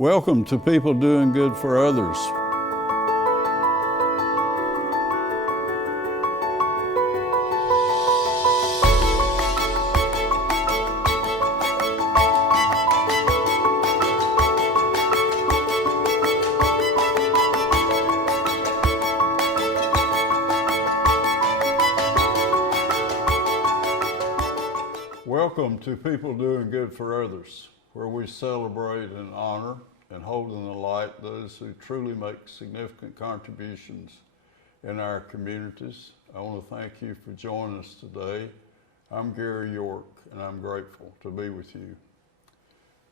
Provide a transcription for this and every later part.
Welcome to People Doing Good for Others. Welcome to People Doing Good for Others, where we celebrate and honor and hold in the light those who truly make significant contributions in our communities. I want to thank you for joining us today. I'm Keri Shore, and I'm grateful to be with you.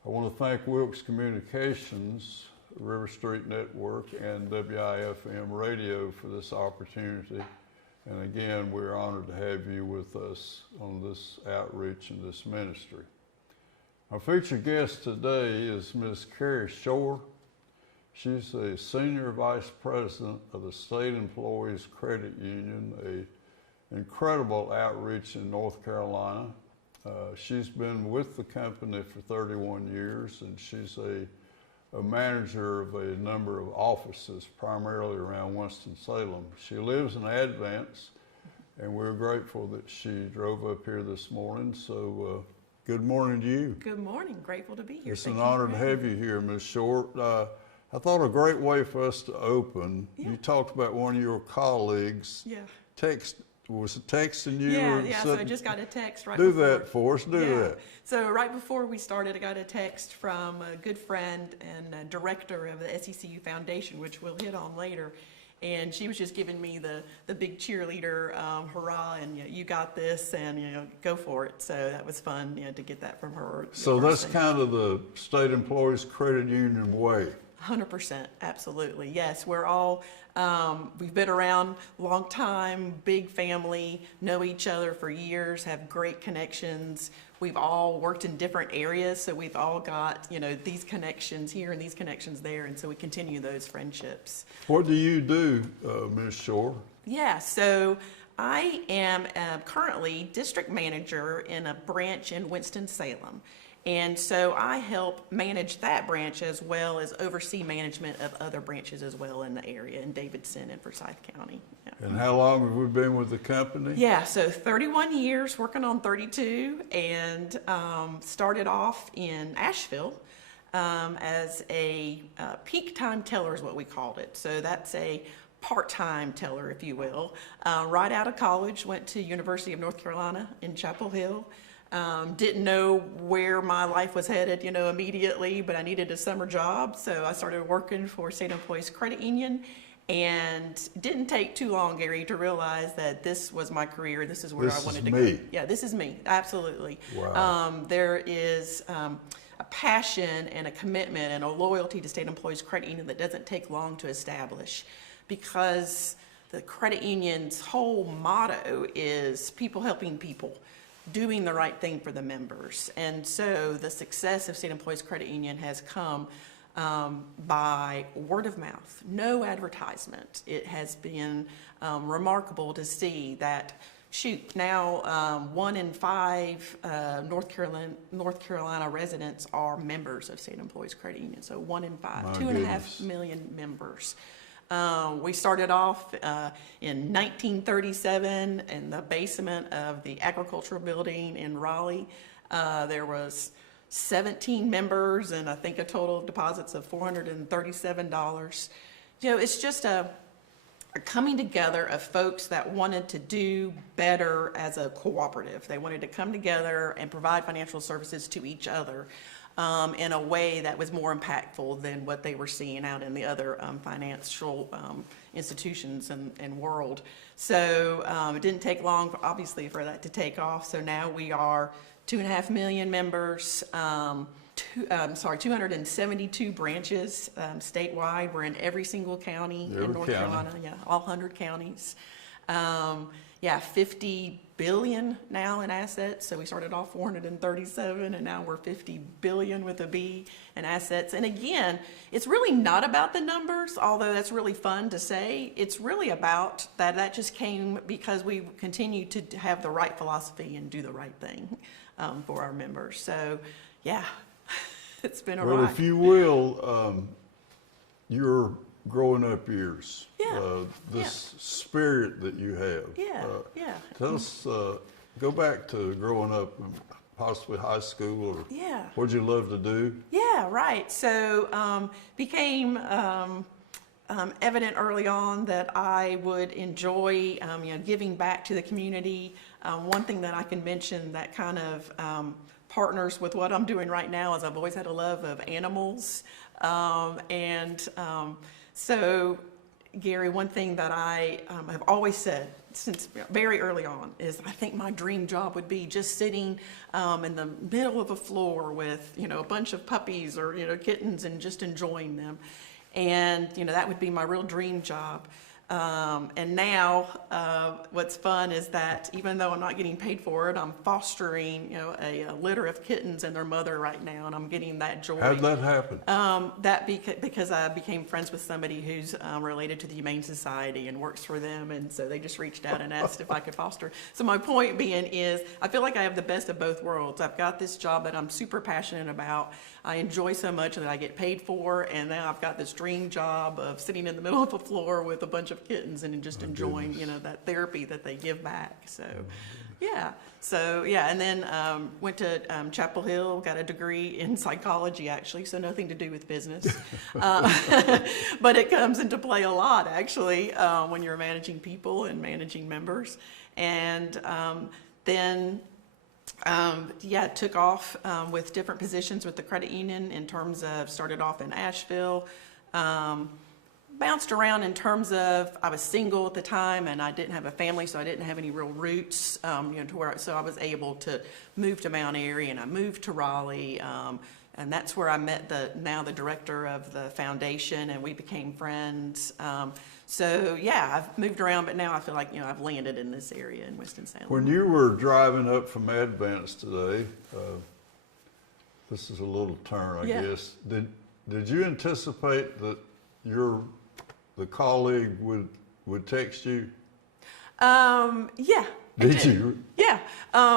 I want to thank Wilkes Communications, River Street Network, and WIFM Radio for this opportunity. And again, we're honored to have you with us on this outreach and this ministry. Our featured guest today is Ms. Keri Shore. She's a Senior Vice President of the State Employees Credit Union, an incredible outreach in North Carolina. She's been with the company for 31 years, and she's a manager of a number of offices, primarily around Winston-Salem. She lives in Advance, and we're grateful that she drove up here this morning. So good morning to you. Good morning, grateful to be here. It's an honor to have you here, Ms. Shore. I thought a great way for us to open, you talked about one of your colleagues was texting you? So I just got a text right before. Do that for us, that. So right before we started, I got a text from a good friend and director of the SECU Foundation, which we'll hit on later. And she was just giving me the big cheerleader, hurrah, and you got this, and go for it. So that was fun, to get that from her. So that's kind of the State Employees Credit Union way. 100%, absolutely. Yes, we're all, we've been around a long time, big family, know each other for years, have great connections. We've all worked in different areas, so we've all got, these connections here and these connections there, and so we continue those friendships. What do you do, Ms. Shore? Yeah, so I am currently district manager in a branch in Winston-Salem. And so I help manage that branch as well as oversee management of other branches as well in the area in Davidson and Forsyth County. Yeah. And how long have we been with the company? Yeah, so 31 years, working on 32, and started off in Asheville as a peak time teller is what we called it. So that's a part-time teller, if you will. Right out of college, went to University of North Carolina in Chapel Hill. Didn't know where my life was headed, immediately, but I needed a summer job. So I started working for State Employees Credit Union, and didn't take too long, Gary, to realize that this was my career. This is where I wanted to go. Yeah, this is me. Absolutely. Wow. There is a passion and a commitment and a loyalty to State Employees Credit Union that doesn't take long to establish, because the credit union's whole motto is people helping people, doing the right thing for the members. And so the success of State Employees Credit Union has come by word of mouth, no advertisement. It has been remarkable to see that, now 1 in 5 North Carolina residents are members of State Employees Credit Union. So 1 in 5, 2.5 million members. We started off in 1937 in the basement of the agricultural building in Raleigh. There was 17 members and I think a total of deposits of $437. It's just a coming together of folks that wanted to do better as a cooperative. They wanted to come together and provide financial services to each other in a way that was more impactful than what they were seeing out in the other financial institutions and world. So it didn't take long, obviously, for that to take off. So now we are 2.5 million members, 272 branches statewide. We're in every single county in North Carolina, all 100 counties. 50 billion now in assets. So we started off 437 and now we're 50 billion with a B in assets. And again, it's really not about the numbers, although that's really fun to say. It's really about that just came because we continue to have the right philosophy and do the right thing for our members. So yeah. It's been a Well, ride. if you will, your growing up years, Yeah, this spirit that you have. Yeah, yeah. Tell us, go back to growing up, in possibly high school, or Yeah. what'd you love to do? Yeah, right. So became evident early on that I would enjoy, giving back to the community. One thing that I can mention that kind of partners with what I'm doing right now is I've always had a love of animals. So, Gary, one thing that I have always said since very early on is I think my dream job would be just sitting in the middle of a floor with, a bunch of puppies or, kittens and just enjoying them. And, that would be my real dream job. And now what's fun is that even though I'm not getting paid for it, I'm fostering, a litter of kittens and their mother right now, and I'm getting that joy. How'd that happen? Because I became friends with somebody who's related to the Humane Society and works for them, and so they just reached out and asked if I could foster. So my point being is, I feel like I have the best of both worlds. I've got this job that I'm super passionate about. I enjoy so much that I get paid for, and now I've got this dream job of sitting in the middle of a floor with a bunch of kittens and just enjoying, that therapy that they give back. So, and then went to Chapel Hill, got a degree in psychology actually, so nothing to do with business, but it comes into play a lot actually when you're managing people and managing members, and then. Took off with different positions with the credit union in terms of started off in Asheville, bounced around in terms of I was single at the time and I didn't have a family, so I didn't have any real roots, to where so I was able to move to Mount Airy and I moved to Raleigh, and that's where I met the director of the foundation and we became friends. I've moved around, but now I feel like, I've landed in this area in Winston-Salem. When you were driving up from Advance today, this is a little turn, I guess. Did you anticipate that the colleague would text you? Yeah. Did you? Yeah,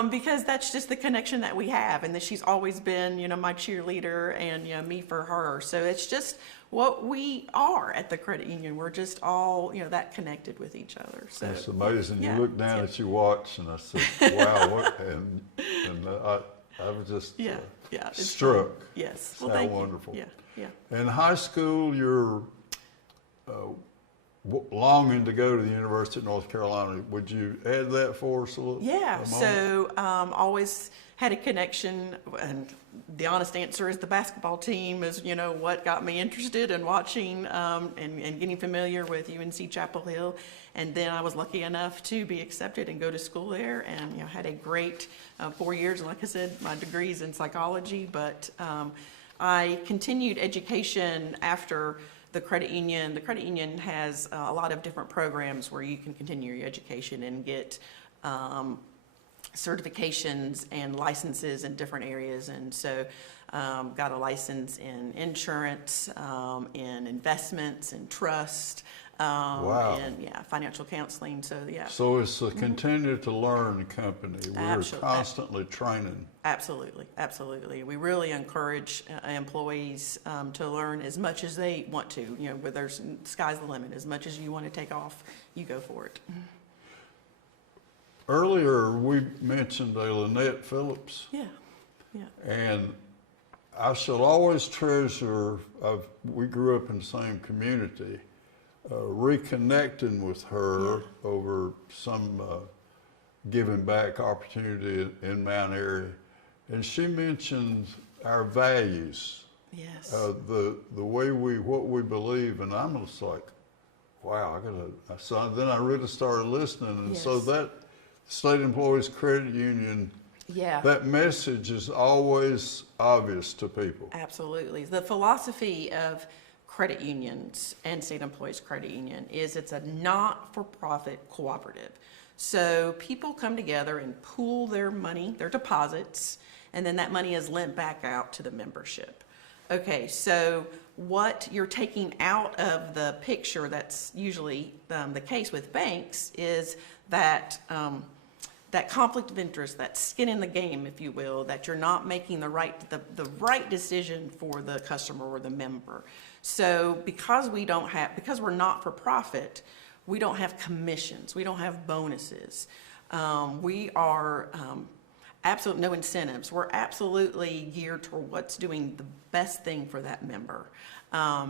because that's just the connection that we have, and that she's always been, my cheerleader, and me for her. So it's just what we are at the credit union. We're just all, that connected with each other. So that's amazing. Yeah. You looked down at your watch, and I said, "Wow!" What? And I was just it's struck. fun. Yes, Well, thank wonderful. you. Yeah. In high school, you're longing to go to the University of North Carolina. Would you add that for us a little? Yeah, so always had a connection, and the honest answer is the basketball team is, what got me interested in watching and getting familiar with UNC Chapel Hill. And then I was lucky enough to be accepted and go to school there, and had a great 4 years. And like I said, my degree's in psychology, but I continued education after the credit union. The credit union has a lot of different programs where you can continue your education and get certifications and licenses in different areas. And so got a license in insurance, in investments, in trust, Wow. and financial counseling. So So it's a continue to learn company. We're Absolutely. constantly training. Absolutely. We really encourage employees to learn as much as they want to. Where there's sky's the limit. As much as you want to take off, you go for it. Earlier, we mentioned a Lynette Phillips. Yeah. And I shall always treasure, we grew up in the same community, reconnecting with her over some giving back opportunity in Mount Airy. And she mentioned our values, Yes. the way what we believe. And I'm just like, wow, so then I really started listening. And so Yes. that State Employees Credit Union, Yeah. that message is always obvious to people. Absolutely. The philosophy of credit unions and State Employees Credit Union is it's a not-for-profit cooperative. So people come together and pool their money, their deposits, and then that money is lent back out to the membership. Okay, so what you're taking out of the picture, that's usually the case with banks, is that that conflict of interest, that skin in the game, if you will, that you're not making the right decision for the customer or the member. So because we're not for profit, we don't have commissions, we don't have bonuses. We are absolutely no incentives. We're absolutely geared toward what's doing the best thing for that member.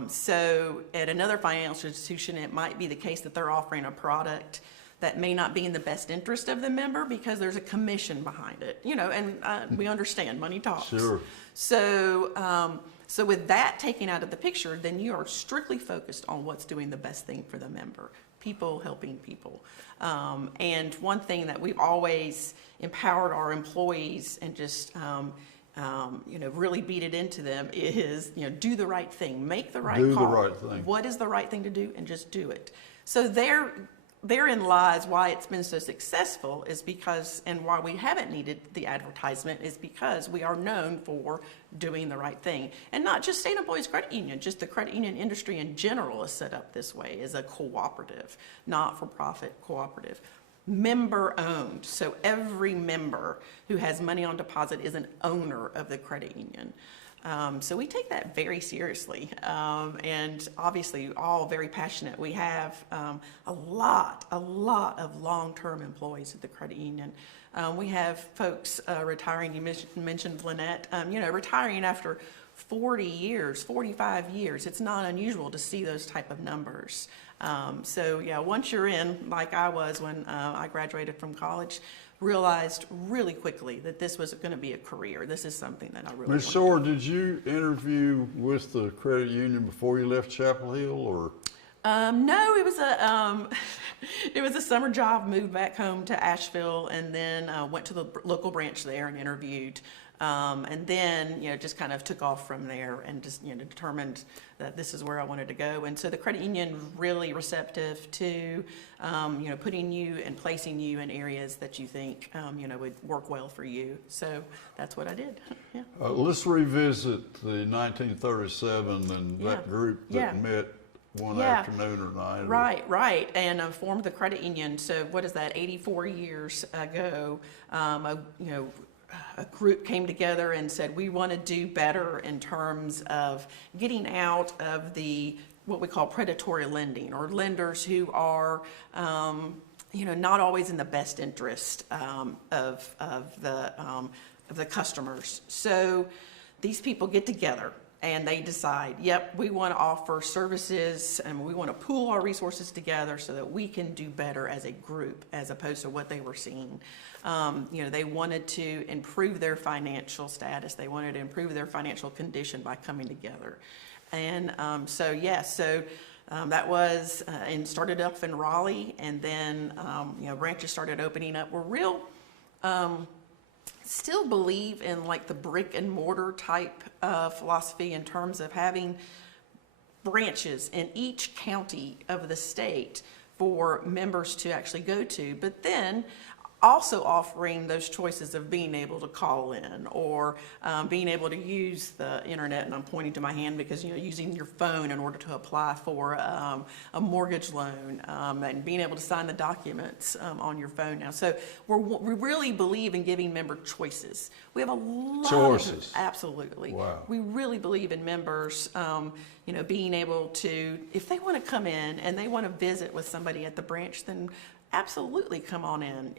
So at another financial institution, it might be the case that they're offering a product that may not be in the best interest of the member because there's a commission behind it, and we understand money talks. Sure. So, so with that taken out of the picture, then you are strictly focused on what's doing the best thing for the member, people helping people. And one thing that we've always empowered our employees and just, really beat it into them is, do the right thing, make the right call. Do the right thing. What is the right thing to do, and just do it. So therein lies why it's been so successful, is because, and why we haven't needed the advertisement, is because we are known for doing the right thing. And not just State Employees Credit Union, just the credit union industry in general is set up this way, as a cooperative, not-for-profit cooperative. Member owned, so every member who has money on deposit is an owner of the credit union. So we take that very seriously, and obviously all very passionate. We have a lot of long-term employees at the credit union. We have folks retiring. You mentioned Lynette, retiring after 40 years, 45 years. It's not unusual to see those type of numbers. So yeah, once you're in, like I was when I graduated from college, realized really quickly that this was going to be a career. This is something that I really Ms. Shore, did you interview with the credit union before you left Chapel Hill, or? No, it was a summer job. Moved back home to Asheville, and then went to the local branch there and interviewed. And then, just kind of took off from there and just, determined that this is where I wanted to go. And so the credit union really receptive to, putting you and placing you in areas that you think, would work well for you. So that's what I did. Yeah. Let's revisit the 1937 and that group that met one afternoon or night. Right. And formed the credit union. So what is that, 84 years ago, a group came together and said, we want to do better in terms of getting out of what we call predatory lending, or lenders who are, not always in the best interest of the customers. So these people get together and they decide, yep, we want to offer services and we want to pool our resources together so that we can do better as a group, as opposed to what they were seeing. They wanted to improve their financial status. They wanted to improve their financial condition by coming together. And that was, and started up in Raleigh, and then, branches started opening up. We're real, still believe in like the brick and mortar type philosophy in terms of having branches in each county of the state for members to actually go to, but then also offering those choices of being able to call in, or being able to use the internet, and I'm pointing to my hand because, using your phone in order to apply for a mortgage loan, and being able to sign the documents on your phone now. So we really believe in giving member choices. We have a lot choices. Absolutely. Wow. We really believe in members, being able to, if they want to come in and they want to visit with somebody at the branch, then absolutely come on in.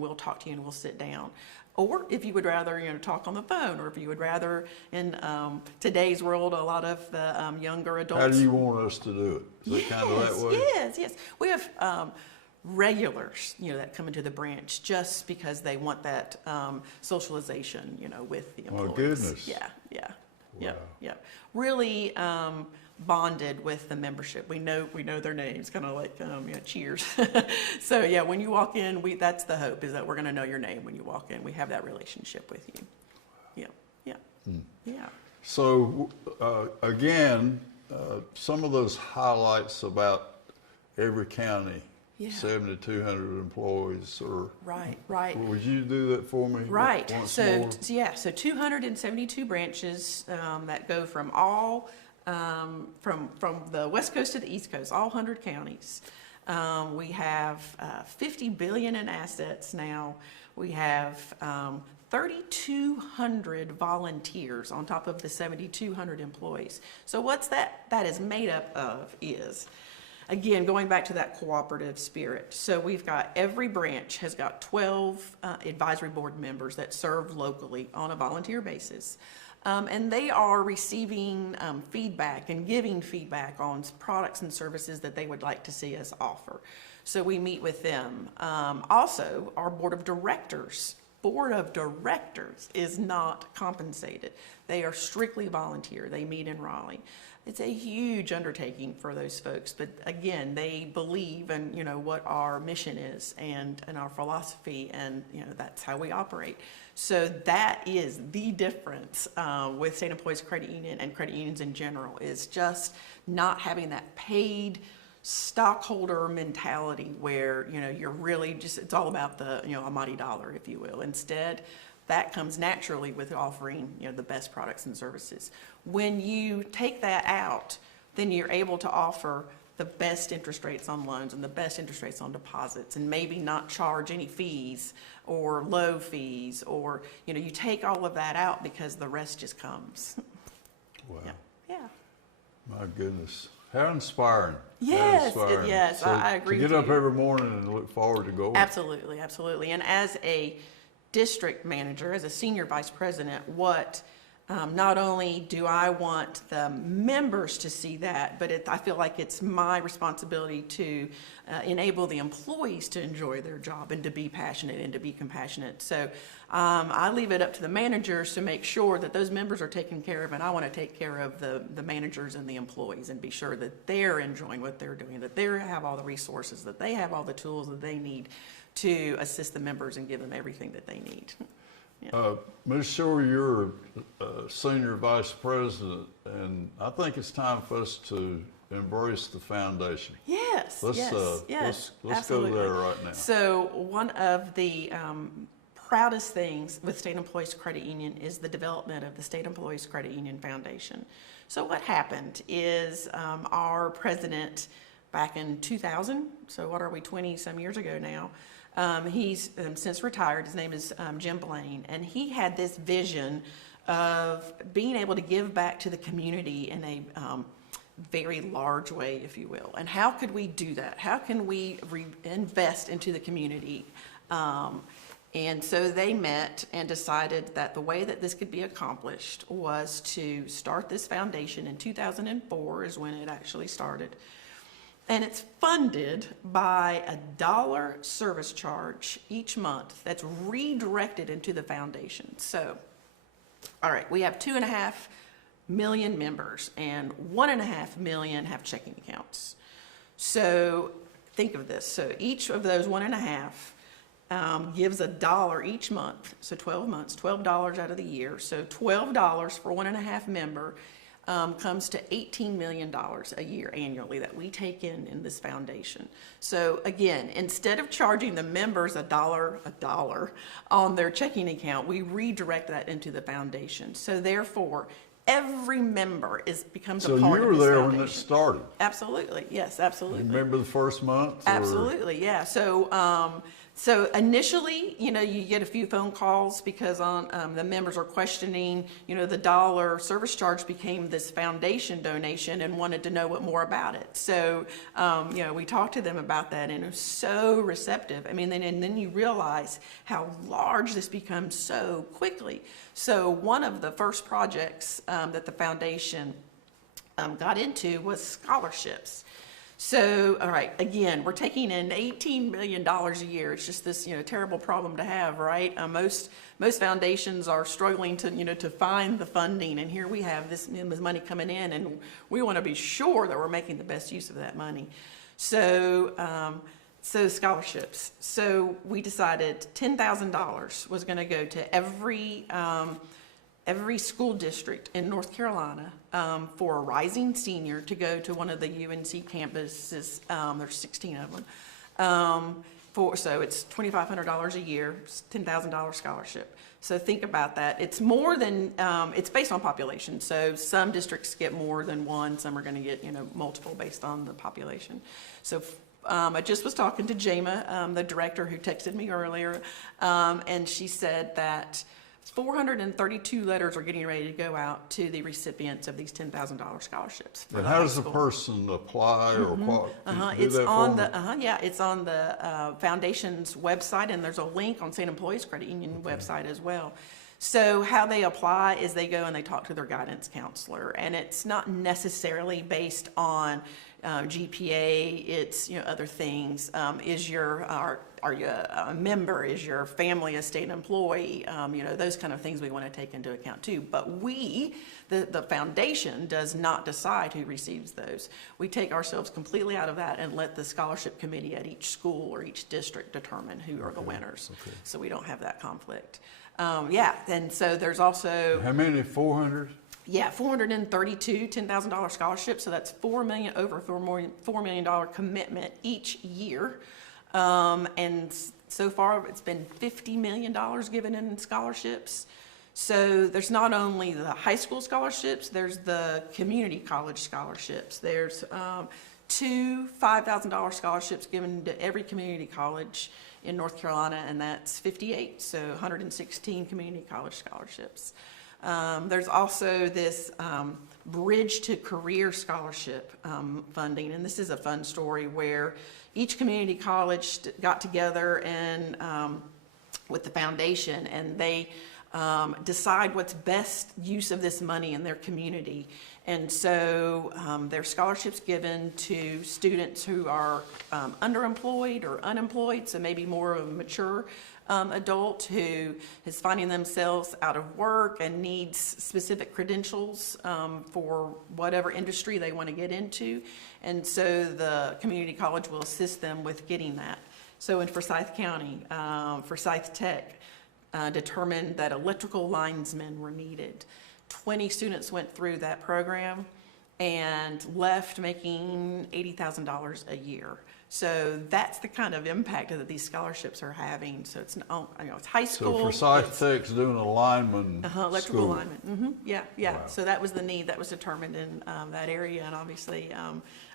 We'll talk to you and we'll sit down. Or if you would rather, talk on the phone, or if you would rather, in today's world, a lot of the younger adults. How do you want us to do it? Is it kind of that way? Yes. We have regulars, that come into the branch just because they want that socialization, with the employees. Oh, goodness. Yeah. Wow. Yep. Really bonded with the membership. We know their names, kind of like cheers. So yeah, when you walk in, that's the hope, is that we're going to know your name when you walk in. We have that relationship with you. Yeah. So again, some of those highlights about every county. Yeah. 7,200 employees, or right. Would you do that for me? Right. Once more? So 272 branches that go from all from the West Coast to the East Coast, all 100 counties. We have 50 billion in assets now. We have 3,200 volunteers on top of the 7,200 employees. So what's that is made up of is, again, going back to that cooperative spirit. So we've got, every branch has got 12 advisory board members that serve locally on a volunteer basis. And they are receiving feedback and giving feedback on products and services that they would like to see us offer. So we meet with them. Also, our board of directors is not compensated. They are strictly volunteer. They meet in Raleigh. It's a huge undertaking for those folks, but again, they believe in, you know, what our mission is and our philosophy, and, you know, that's how we operate. So that is the difference with State Employees Credit Union and credit unions in general, is just not having that paid stockholder mentality where, you know, you're really just, it's all about the, you know, almighty dollar, if you will. Instead, that comes naturally with offering, you know, the best products and services. When you take that out, then you're able to offer the best interest rates on loans and the best interest rates on deposits, and maybe not charge any fees or low fees, or, you know, you take all of that out because the rest just comes. Wow. Yeah. My goodness. How inspiring. Yes, How inspiring. yes, So I agree to with get up you. every morning and look forward to going. Absolutely, absolutely. And as a district manager, as a senior vice president, what not only do I want the members to see that, but I feel like it's my responsibility to enable the employees to enjoy their job and to be passionate and to be compassionate. So I leave it up to the managers to make sure that those members are taken care of, and I want to take care of the managers and the employees and be sure that they're enjoying what they're doing, that they have all the resources, that they have all the tools that they need to assist the members and give them everything that they need. Ms. Shore, you're a senior vice president, and I think it's time for us to embrace the foundation. Yes, Let's go there right now. So one of the proudest things with State Employees Credit Union is the development of the State Employees Credit Union Foundation. So what happened is our president back in 2000, so what are we, 20 some years ago now, he's since retired. His name is Jim Blaine, and he had this vision of being able to give back to the community in a very large way, if you will. And how could we do that? How can we invest into the community? And so they met and decided that the way that this could be accomplished was to start this foundation. In 2004 is when it actually started. And it's funded by $1 service charge each month that's redirected into the foundation. So, all right, we have 2.5 million members, and 1.5 million have checking accounts. So think of this. So each of those 1.5 gives $1 each month. So 12 months, $12 out of the year. So $12 for 1.5 member comes to $18 million a year annually that we take in this foundation. So again, instead of charging the members a dollar on their checking account, we redirect that into the foundation. So therefore, every member becomes a part of this foundation. So you were there when it started? Absolutely, yes, absolutely. You remember the first month? Absolutely, yeah. So initially, you know, you get a few phone calls because the members are questioning, you know, the $1 service charge became this foundation donation and wanted to know more about it. So, you know, we talked to them about that, and it was so receptive. I mean, and then you realize how large this becomes so quickly. So one of the first projects that the foundation got into was scholarships. So, all right, again, we're taking in $18 million a year. It's just this, you know, terrible problem to have, right? Most foundations are struggling to, you know, to find the funding, and here we have this money coming in, and we want to be sure that we're making the best use of that money. So, scholarships. So we decided $10,000 was going to go to every school district in North Carolina for a rising senior to go to one of the UNC campuses. There's 16 of them. So it's $2,500 a year, it's $10,000 scholarship. So think about that. It's more than, it's based on population. So some districts get more than one, some are gonna get, multiple based on the population. So I just was talking to Jama, the director who texted me earlier, and she said that 432 letters are getting ready to go out to the recipients of these $10,000 scholarships. And how does the person apply or what? It's on it's on the foundation's website, and there's a link on State Employees Credit Union website as well. So how they apply is they go and they talk to their guidance counselor, and it's not necessarily based on GPA. It's other things. Are you a member? Is your family a state employee? Those kind of things we want to take into account too. But the foundation does not decide who receives those. We take ourselves completely out of that and let the scholarship committee at each school or each district determine who are the winners. Okay. So we don't have that conflict. And so there's also... How many, 400? Yeah, 432 $10,000 scholarships. So that's $4 million commitment each year. And so far it's been $50 million given in scholarships. So there's not only the high school scholarships, there's the community college scholarships. There's 2 $5,000 scholarships given to every community college in North Carolina, and that's 58, so 116 community college scholarships. There's also this Bridge to Career Scholarship funding, and this is a fun story where each community college got together and with the foundation, and they decide what's best use of this money in their community. And so there are scholarships given to students who are underemployed or unemployed, so maybe more of a mature adult who is finding themselves out of work and needs specific credentials for whatever industry they want to get into. And so the community college will assist them with getting that. So in Forsyth County, Forsyth Tech determined that electrical linesmen were needed. 20 students went through that program and left making $80,000 a year. So that's the kind of impact that these scholarships are having. So it's it's high school. So Forsyth Tech's doing a lineman electrical school. lineman. Yeah. Wow. So that was the need that was determined in that area, and obviously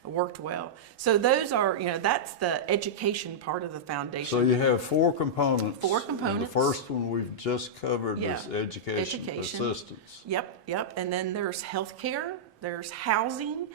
worked well. So those are, that's the education part of the foundation. So you have 4 components. 4 components. And the first one we've just covered is education assistance. Yep. And then there's healthcare, there's housing,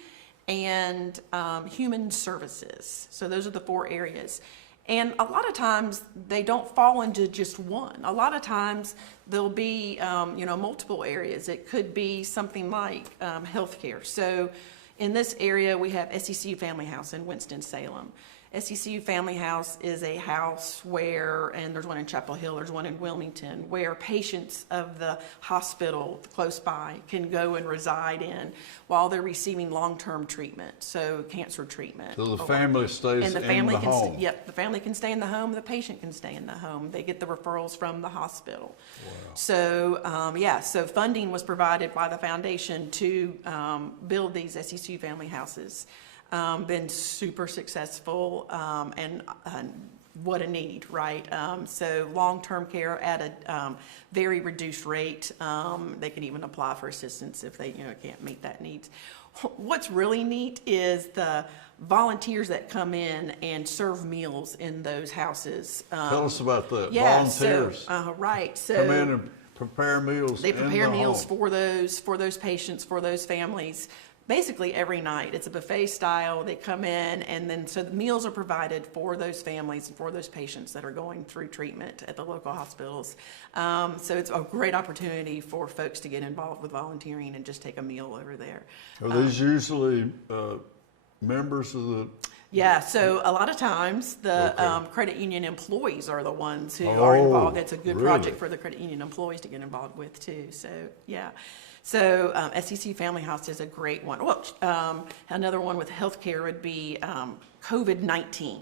and human services. So those are the 4 areas. And a lot of times they don't fall into just one. A lot of times there'll be, multiple areas. It could be something like healthcare. So in this area, we have SECU Family House in Winston-Salem. SECU Family House is a house where, and there's one in Chapel Hill, there's one in Wilmington, where patients of the hospital close by can go and reside in while they're receiving long-term treatment, so cancer treatment. So the family stays in the home. The family can stay in the home, the patient can stay in the home. They get the referrals from the hospital. Wow. So, so funding was provided by the foundation to build these SECU Family Houses. Been super successful, and what a need, right? So long-term care at a very reduced rate. They can even apply for assistance if they can't meet that need. What's really neat is the volunteers that come in and serve meals in those houses. Tell us about that. Volunteers. Right. So come in and prepare meals. They prepare meals for those patients, for those families. Basically every night. It's a buffet style. They come in, and then so the meals are provided for those families and for those patients that are going through treatment at the local hospitals. So it's a great opportunity for folks to get involved with volunteering and just take a meal over there. Are these usually members of the... Yeah, so a lot of times the credit union employees are the ones who are involved. It's a good project for the credit union employees to get involved with too. So yeah. So SEC Family House is a great one. Well, another one with healthcare would be COVID-19.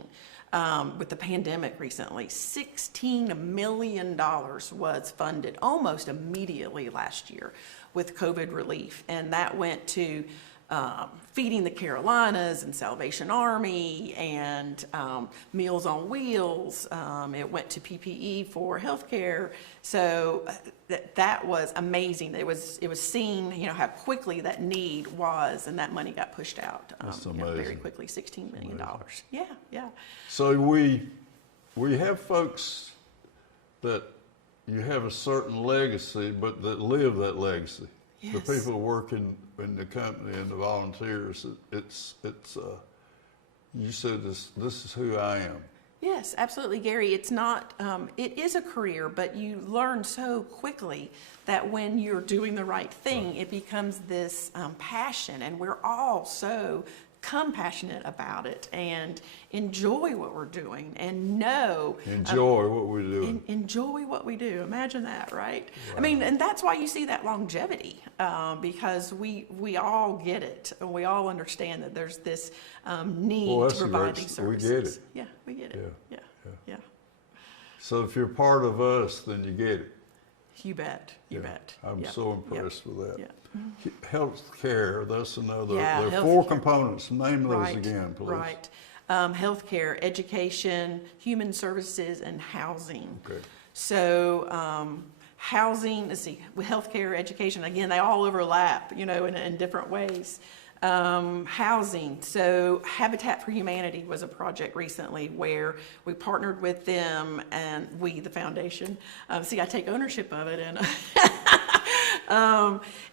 With the pandemic recently, $16 million was funded almost immediately last year with COVID relief, and that went to Feeding the Carolinas and Salvation Army and Meals on Wheels. It went to PPE for healthcare. So that was amazing. It was seeing, how quickly that need was, and that money got pushed out That's amazing. very quickly, $16 million. Yeah, yeah. So we have folks that you have a certain legacy, but that live that legacy. Yes. The people working in the company and the volunteers, it's you said this is who I am. Yes, absolutely, Gary. It's not, it is a career, but you learn so quickly that when you're doing the right thing, it becomes this passion, and we're all so compassionate about it and enjoy what we're doing and know. Enjoy what we do. Enjoy what we do. Imagine that, right? Wow. I mean, and that's why you see that longevity, because we all get it. And we all understand that there's this need to provide these services. We get it. Yeah, we get it. Yeah. So if you're part of us, then you get it. You bet. You bet. I'm so impressed with that. Yeah. Health care, that's another. Yeah, there are health 4 care. components. Name those again, please. Right. Healthcare, education, human services, and housing. Okay. So housing, let's see, with healthcare, education, again, they all overlap, in different ways. Housing, so Habitat for Humanity was a project recently where we partnered with them, and the foundation, I take ownership of it, and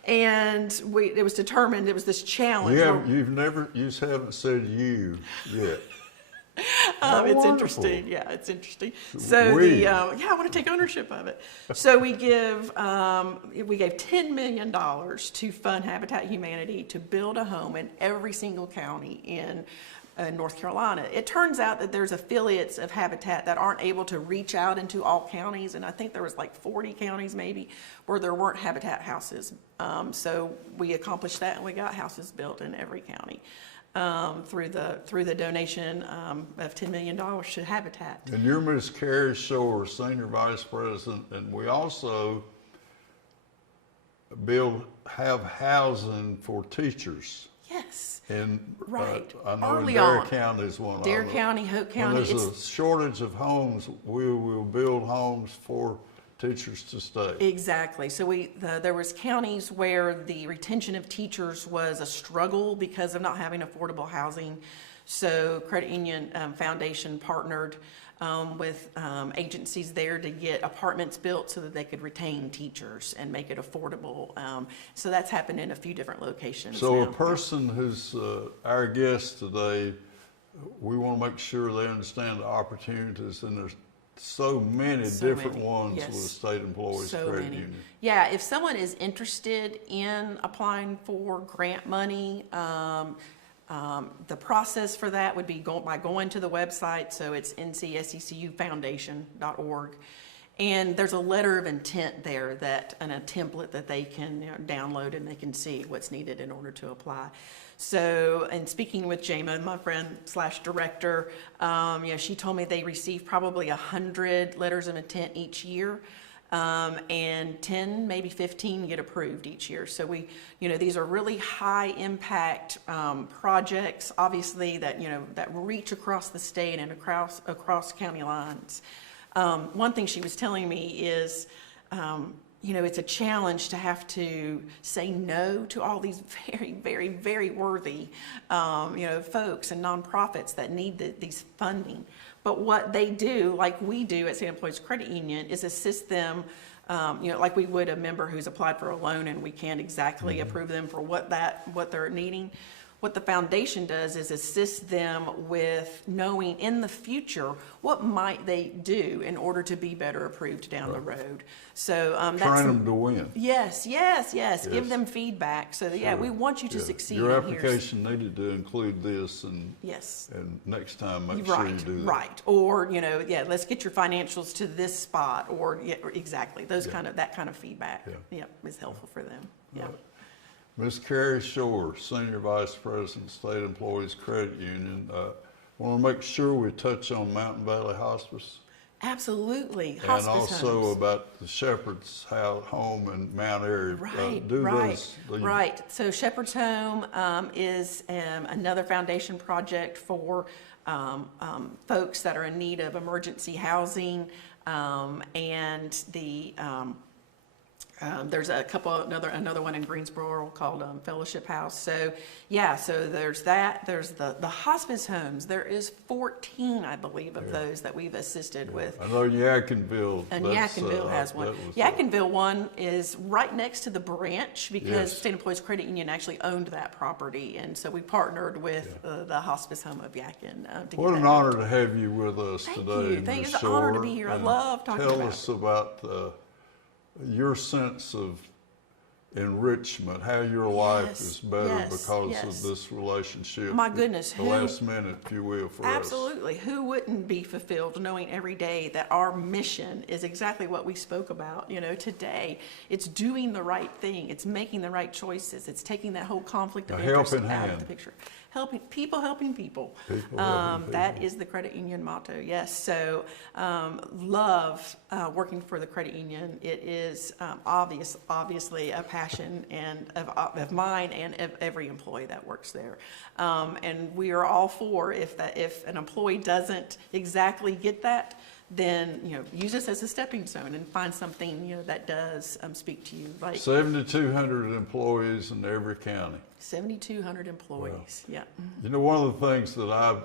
it was determined, it was this challenge. You just haven't said you yet. It's interesting. Yeah, it's interesting. So I want to take ownership of it. So we gave $10 million to fund Habitat Humanity to build a home in every single county in North Carolina. It turns out that there's affiliates of Habitat that aren't able to reach out into all counties, and I think there was like 40 counties maybe where there weren't Habitat houses. So we accomplished that, and we got houses built in every county. Through the donation of $10 million to Habitat. And you're Ms. Keri Shore, Senior Vice President, and we also have housing for teachers. Yes. And right. I know Early Dare on. County is one Dare of them. County, Hope County. When there's a shortage of homes, we will build homes for teachers to stay. Exactly. So there was counties where the retention of teachers was a struggle because of not having affordable housing. So Credit Union Foundation partnered with agencies there to get apartments built so that they could retain teachers and make it affordable. So that's happened in a few different locations. So now. A person who's our guest today, we want to make sure they understand the opportunities, and there's so many different ones yes. with State Employees Credit Union. Yeah, if someone is interested in applying for grant money, the process for that would be by going to the website. So it's ncsecufoundation.org. And there's a letter of intent there and a template that they can download, and they can see what's needed in order to apply. So, and speaking with Jama, my friend / director, she told me they receive probably 100 letters of intent each year, and 10, maybe 15 get approved each year. So these are really high impact projects, obviously that reach across the state and across county lines. One thing she was telling me is, it's a challenge to have to say no to all these very, very, very worthy, folks and nonprofits that need these funding. But what they do, like we do at State Employees Credit Union, is assist them, like we would a member who's applied for a loan and we can't exactly approve them for what they're needing. What the foundation does is assist them with knowing in the future what might they do in order to be better approved down the road. So train them to win. Yes. Give them feedback. So we want you to succeed. Your application needed to include this, and next time make sure you do that. Right. Or let's get your financials to this spot, or exactly that kind of feedback. Is helpful for them. Yeah. Right. Ms. Keri Shore, Senior Vice President, State Employees Credit Union. Want to make sure we touch on Mountain Valley Hospice. Absolutely. And Hospice also homes. about the Shepherd's home in Mount Airy. Right, Do right, those, right. So Shepherd's Home is another foundation project for folks that are in need of emergency housing, and there's a couple, another one in Greensboro called Fellowship House. So yeah, so there's that. There's the hospice homes. There is 14, I believe, of those that we've assisted with. I know Yadkinville. And Yadkinville has one. Yadkinville one is right next to the branch because State Employees Credit Union actually owned that property, and so we partnered with the hospice home of Yadkin. What an honor to have you with us Thank today, you. Thank you. Ms. It's an honor to Shore. be here. I And love talking about it. Tell us about your sense of enrichment, how your life is better because of this relationship. My goodness, the last minute, if you will, for us. Absolutely. Who wouldn't be fulfilled knowing every day that our mission is exactly what we spoke about, today? It's doing the right thing. It's making the right choices. It's taking that whole conflict of interest out of the picture. Helping people. That is the credit union motto. Yes. So love working for the credit union. It is obviously a passion and of mine and of every employee that works there. And we are all for if an employee doesn't exactly get that, then use this as a stepping stone and find something that does speak to you. Like 7,200 employees in every county. 7,200 employees. Wow. Yeah. One of the things that I've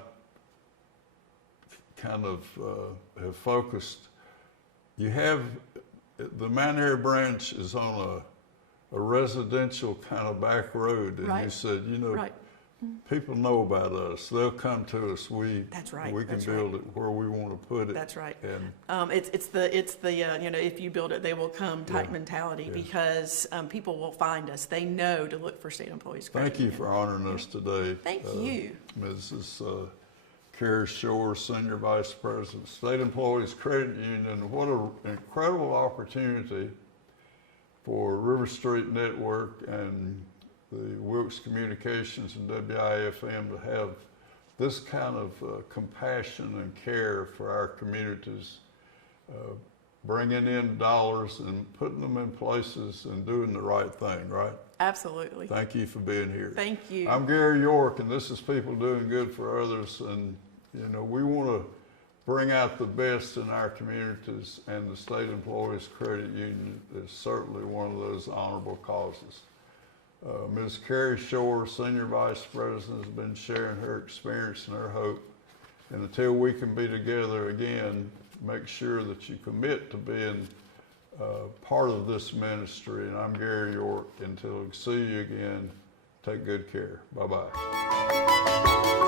kind of have focused. You have the Mount Airy branch is on a residential kind of back road, and you said people know about us. They'll come to us. That's right. We can build it where we want to put it. That's right. And it's the if you build it, they will come type mentality because people will find us. They know to look for State Employees Credit Thank you for honoring us today. Thank you, Mrs. Keri Shore, Senior Vice President, State Employees Credit Union. What an incredible opportunity for River Street Network and the Wilkes Communications and WIFM to have this kind of compassion and care for our communities, bringing in dollars and putting them in places and doing the right thing, right? Absolutely. Thank you for being here. Thank you. I'm Gary York, and this is People Doing Good for Others, and we want to bring out the best in our communities, and the State Employees Credit Union is certainly one of those honorable causes. Ms. Keri Shore, Senior Vice President, has been sharing her experience and her hope. And until we can be together again, make sure that you commit to being part of this ministry. And I'm Gary York. Until we see you again, take good care. Bye-bye.